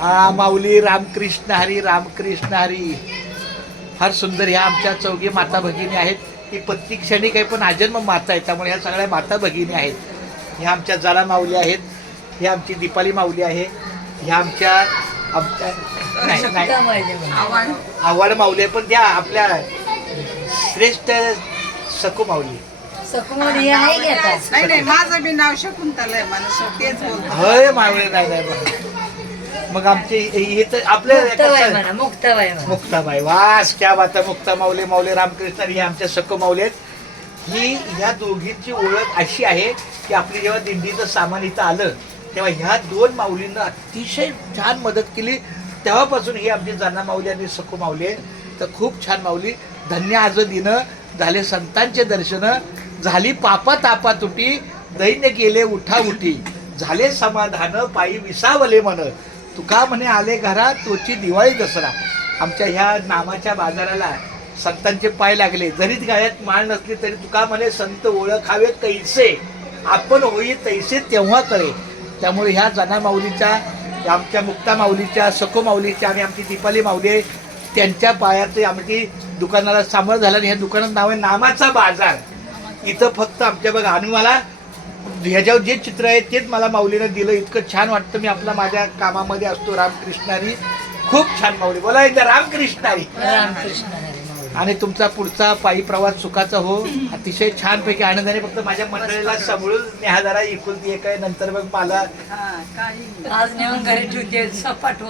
हा माऊली रामकृष्ण हरी रामकृष्ण हरी. फार सुंदर ह्या आमच्या चौघी माता भगिनी आहेत. ही पत्नी क्षणिक आहे पण आजन्म माता आहे, त्यामुळे ह्या सगळ्या माता भगिनी आहेत. ह्या आमच्या जला माऊली आहेत, ही आमची दीपाली माऊली आहे, ह्या आमच्या आव्हाड माऊली आहे, पण त्या आपल्या श्रेष्ठ सकू माऊली. नाही माझं बी नाव शकुंतला आहे, मला तेच बोलतो. होय माऊली. नाही मग आमचे हे तर आपले मुक्ताबाई. वास क्या बात आहे. मुक्ता माऊली माऊली रामकृष्ण हे आमच्या सकू माऊली आहेत. ही ह्या दोघींची ओळख अशी आहे की आपली जेव्हा दिंडीचं सामान इथं आलं तेव्हा ह्या दोन माऊलींना अतिशय छान मदत केली. तेव्हापासून ही आमची जाना माऊली आणि सकू माऊली आहे. तर खूप छान माऊली. धन्य आज दिन झाले संतांचे दर्शन, झाली पापा तापा तुटी, दैन्य गेले उठा उठी, झाले समाधान पायी विसावले मन, तुका म्हणे आले घरा तोची दिवाळी दसरा. आमच्या ह्या नामाच्या बाजाराला संतांचे पाय लागले. जरीच गाळ्यात माळ नसली तरी तुका म्हणे संत ओळखावे कैसे, आपण होई तैसे तेव्हा कळे. त्यामुळे ह्या जना माऊलीच्या, आमच्या मुक्ता माऊलीच्या, सकू माऊलीच्या आणि आमची दीपाली माऊली आहे, त्यांच्या पायाचे आमची दुकानाला सांभाळ झाला. आणि ह्या दुकानात नाव आहे नामाचा बाजार. इथं फक्त आमच्या बघा आणि मला ह्याच्यावर जे चित्र आहे तेच मला माऊलीनं दिलं. इतकं छान वाटतं. मी आपला माझ्या कामामध्ये असतो. रामकृष्णारी. खूप छान माऊली. बोला एकदा रामकृष्णारी. आणि तुमचा पुढचा पायी प्रवास सुखाचा हो. अतिशय छानपैकी आनंदाने. फक्त माझ्या मंडळीला सांभाळून न्याहादारा इकुलती एक आहे. नंतर मग मला काही आज नेऊन घरी ठेवते सपाट होत